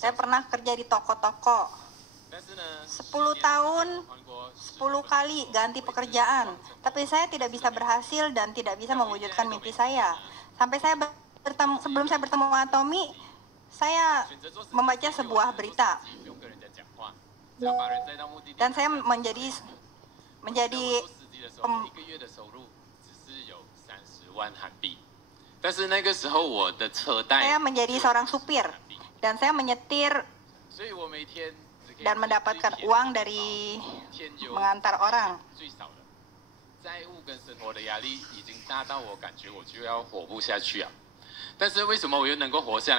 Saya pernah kerja di toko-toko. 10 tahun, 10 kali ganti pekerjaan. Tapi saya tidak bisa berhasil dan tidak bisa mewujudkan mimpi saya. Sampai sebelum saya bertemu Atomy, saya membaca sebuah berita. Dan saya menjadi saya menjadi seorang supir dan saya menyetir dan mendapatkan uang dari mengantar orang.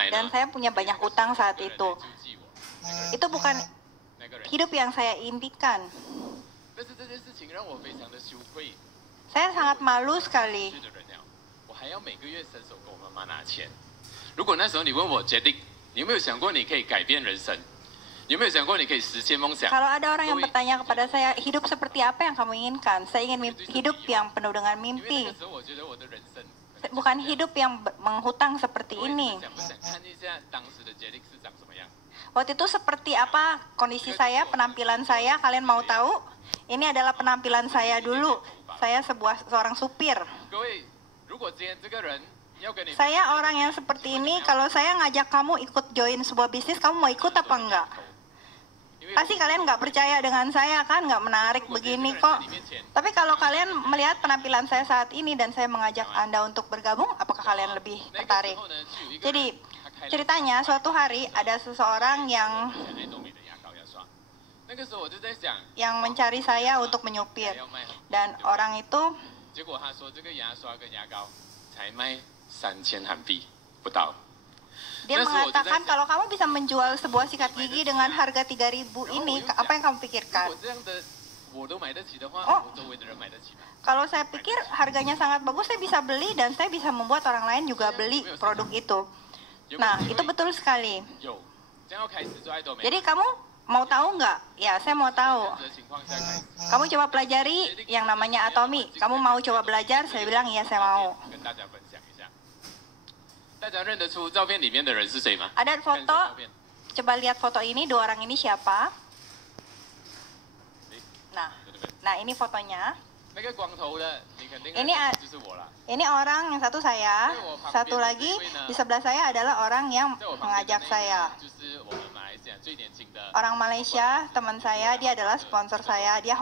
Dan saya punya banyak utang saat itu. Itu bukan hidup yang saya impikan. Saya sangat malu sekali. Kalau ada orang yang bertanya kepada saya, hidup seperti apa yang kamu inginkan? Saya ingin hidup yang penuh dengan mimpi. Bukan hidup yang menghutang seperti ini. Waktu itu seperti apa kondisi saya, penampilan saya, kalian mau tahu? Ini adalah penampilan saya dulu. Saya seorang supir. Saya orang yang seperti ini, kalau saya ngajak kamu ikut join sebuah bisnis, kamu mau ikut apa enggak? Pasti kalian nggak percaya dengan saya kan, nggak menarik begini kok. Tapi kalau kalian melihat penampilan saya saat ini dan saya mengajak Anda untuk bergabung, apakah kalian lebih tertarik? Jadi ceritanya suatu hari ada seseorang yang mencari saya untuk menyupir, dan orang itu dia mengatakan kalau kamu bisa menjual sebuah sikat gigi dengan harga 3.000 ini, apa yang kamu pikirkan? Oh, kalau saya pikir harganya sangat bagus, saya bisa beli dan saya bisa membuat orang lain juga beli produk itu. Nah, itu betul sekali. Jadi kamu mau tahu nggak? Ya, saya mau tahu. Kamu coba pelajari yang namanya Atomy. Kamu mau coba belajar? Saya bilang, iya, saya mau. Ada foto, coba lihat foto ini, dua orang ini siapa? Nah ini fotonya. Ini orang yang satu saya, satu lagi di sebelah saya adalah orang yang mengajak saya. Orang Malaysia, teman saya, dia adalah sponsor saya, dia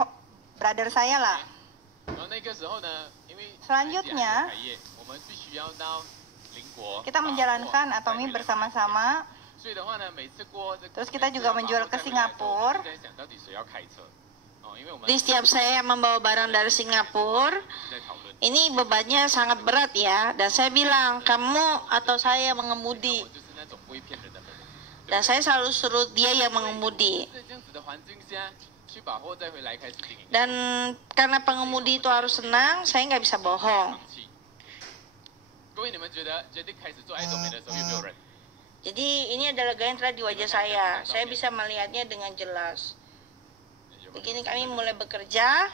brother saya lah. Selanjutnya, kita menjalankan Atomy bersama-sama. Terus kita juga menjual ke Singapura. Di setiap saya membawa barang dari Singapura, ini bebannya sangat berat ya. Dan saya bilang, kamu atau saya yang mengemudi. Dan saya selalu suruh dia yang mengemudi. Dan karena pengemudi itu harus senang, saya nggak bisa bohong. Jadi ini adalah gairah di wajah saya. Saya bisa melihatnya dengan jelas. Begini kami mulai bekerja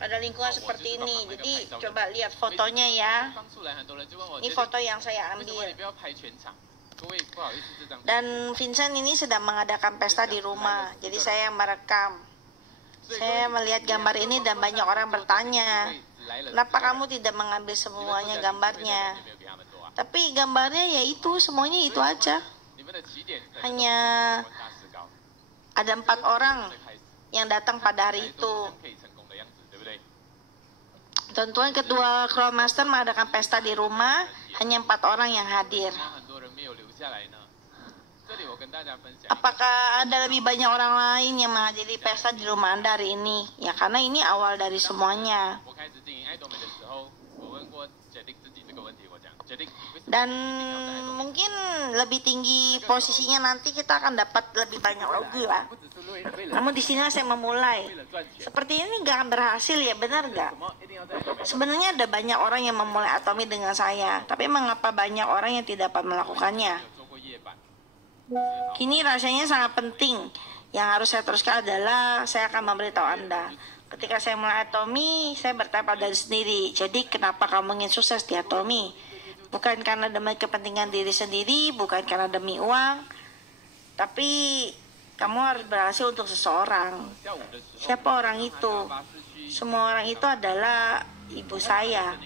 pada lingkungan seperti ini. Jadi coba lihat fotonya ya. Ini foto yang saya ambil. Dan Vincent ini sedang mengadakan pesta di rumah. Jadi saya merekam. Saya melihat gambar ini dan banyak orang bertanya, kenapa kamu tidak mengambil semuanya gambarnya? Tapi gambarnya ya itu, semuanya itu aja. Hanya ada 4 orang yang datang pada hari itu. Tuan-tuan ketua Crowmaster mengadakan pesta di rumah, hanya 4 orang yang hadir. Apakah ada lebih banyak orang lain yang menghadiri pesta di rumah Anda hari ini? Ya karena ini awal dari semuanya. Dan mungkin lebih tinggi posisinya nanti kita akan dapat lebih banyak logo lah. Namun di sini saya memulai. Seperti ini nggak akan berhasil ya, benar nggak? Sebenarnya ada banyak orang yang memulai Atomy dengan saya, tapi mengapa banyak orang yang tidak dapat melakukannya? Kini rasanya sangat penting. Yang harus saya teruskan adalah saya akan memberitahu Anda. Ketika saya mulai Atomy, saya bertanya pada diri sendiri, jadi kenapa kamu ingin sukses di Atomy? Bukan karena demi kepentingan diri sendiri, bukan karena demi uang, tapi kamu harus berhasil untuk seseorang. Siapa orang itu? Semua orang itu adalah ibu saya.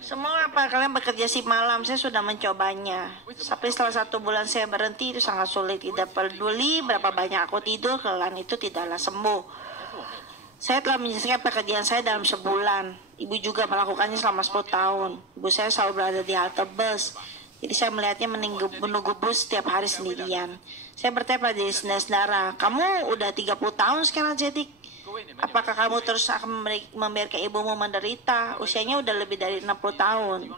Semua apa kalian bekerja shift malam? Saya sudah mencobanya. Sampai setelah 1 bulan saya berhenti, itu sangat sulit. Tidak peduli berapa banyak aku tidur, kelelahan itu tidaklah sembuh. Saya telah menyelesaikan pekerjaan saya dalam sebulan. Ibu juga melakukannya selama 10 tahun. Ibu saya selalu berada di halte bus. Jadi saya melihatnya menunggu bus setiap hari sendirian. Saya bertanya pada diri saudara, kamu udah 30 tahun sekarang, Jedik. Apakah kamu terus akan membiarkan ibumu menderita? Usianya udah lebih dari 60 tahun.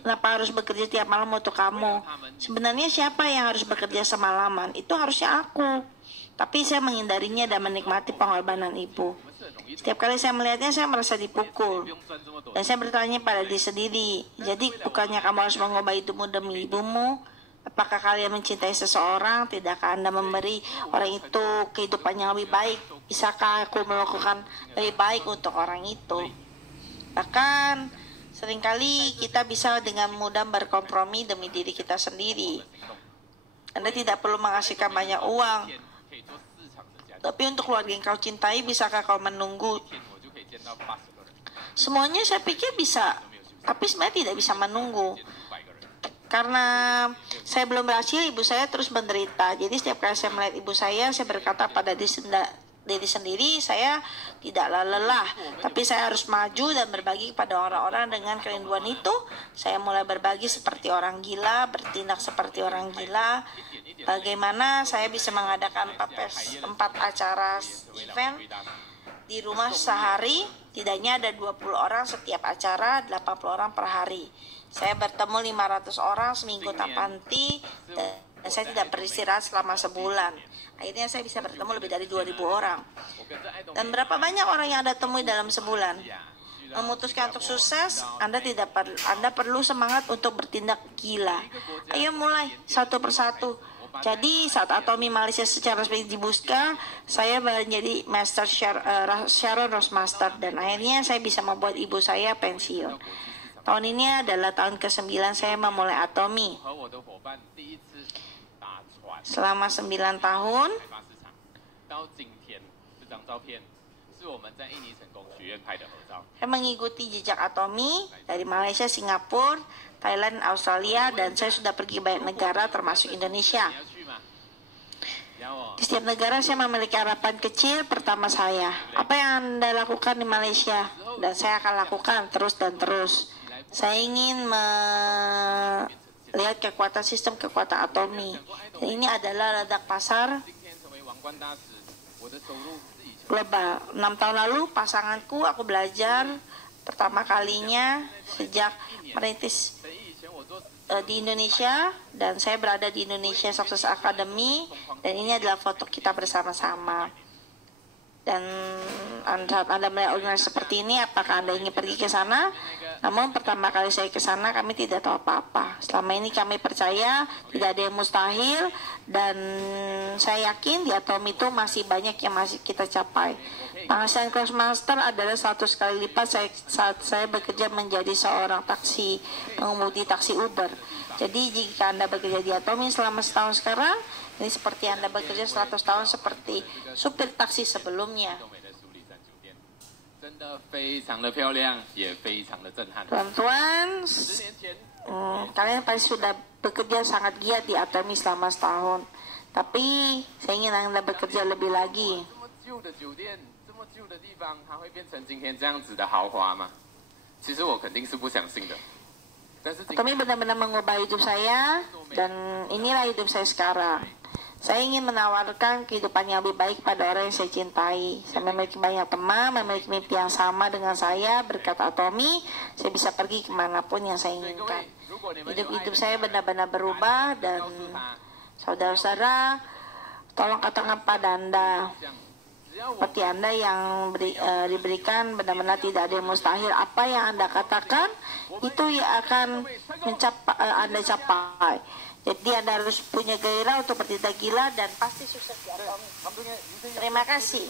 Kenapa harus bekerja tiap malam untuk kamu? Sebenarnya siapa yang harus bekerja semalaman? Itu harusnya aku. Tapi saya menghindarinya dan menikmati pengorbanan ibu. Setiap kali saya melihatnya, saya merasa dipukul. Dan saya bertanya pada diri sendiri, jadi bukannya kamu harus mengubah hidupmu demi ibumu? Apakah kalian mencintai seseorang? Tidakkah Anda memberi orang itu kehidupan yang lebih baik? Bisakah aku melakukan lebih baik untuk orang itu? Bahkan seringkali kita bisa dengan mudah berkompromi demi diri kita sendiri. Anda tidak perlu menghasilkan banyak uang, tapi untuk keluarga yang kau cintai, bisakah kau menunggu? Semuanya saya pikir bisa, tapi sebenarnya tidak bisa menunggu. Karena saya belum berhasil, ibu saya terus menderita. Jadi setiap kali saya melihat ibu saya berkata pada diri sendiri, saya tidaklah lelah, tapi saya harus maju dan berbagi kepada orang-orang. Dengan kerinduan itu, saya mulai berbagi seperti orang gila, bertindak seperti orang gila. Bagaimana saya bisa mengadakan 4 acara event di rumah sehari, tidaknya ada 20 orang setiap acara, 80 orang per hari. Saya bertemu 500 orang seminggu tanpa henti, dan saya tidak beristirahat selama sebulan. Akhirnya saya bisa bertemu lebih dari 2.000 orang. Dan berapa banyak orang yang Anda temui dalam sebulan? Memutuskan untuk sukses, Anda perlu semangat untuk bertindak gila. Ayo mulai satu persatu. Jadi saat Atomy Malaysia secara resmi dibuka, saya menjadi Master Sharon Roastmaster, dan akhirnya saya bisa membuat ibu saya pensiun. Tahun ini adalah tahun ke-9 saya memulai Atomy. Selama 9 tahun, saya mengikuti jejak Atomy dari Malaysia, Singapura, Thailand, Australia, dan saya sudah pergi banyak negara termasuk Indonesia. Di setiap negara saya memiliki harapan kecil pertama saya. Apa yang Anda lakukan di Malaysia? Dan saya akan lakukan terus dan terus. Saya ingin melihat kekuatan Atomy. Dan ini adalah ledak pasar global. 6 tahun lalu pasanganku, aku belajar pertama kalinya sejak merintis di Indonesia, dan saya berada di Indonesia Success Academy, dan ini adalah foto kita bersama-sama. Dan saat Anda melihat organisasi seperti ini, apakah Anda ingin pergi ke sana? Namun pertama kali saya ke sana, kami tidak tahu apa-apa. Selama ini kami percaya tidak ada yang mustahil, dan saya yakin di Atomy itu masih banyak yang masih kita capai. Penghasilan Roastmaster adalah 100 kali lipat saat saya bekerja menjadi seorang pengemudi taksi Uber. Jadi jika Anda bekerja di Atomy selama setahun sekarang, ini seperti Anda bekerja 100 tahun seperti supir taksi sebelumnya. Teman-teman, kalian pasti sudah bekerja sangat giat di Atomy selama setahun. Tapi saya ingin Anda bekerja lebih lagi. Atomy benar-benar mengubah hidup saya, dan inilah hidup saya sekarang. Saya ingin menawarkan kehidupan yang lebih baik pada orang yang saya cintai. Saya memiliki banyak teman, memiliki mimpi yang sama dengan saya. Berkat Atomy, saya bisa pergi kemanapun yang saya inginkan. Hidup saya benar-benar berubah, dan saudara-saudara, tolong katakan pada Anda, seperti Anda yang diberikan benar-benar tidak ada yang mustahil. Apa yang Anda katakan, itu yang akan Anda capai. Jadi Anda harus punya gairah untuk bertindak gila, dan pasti sukses di Atomy. Terima kasih.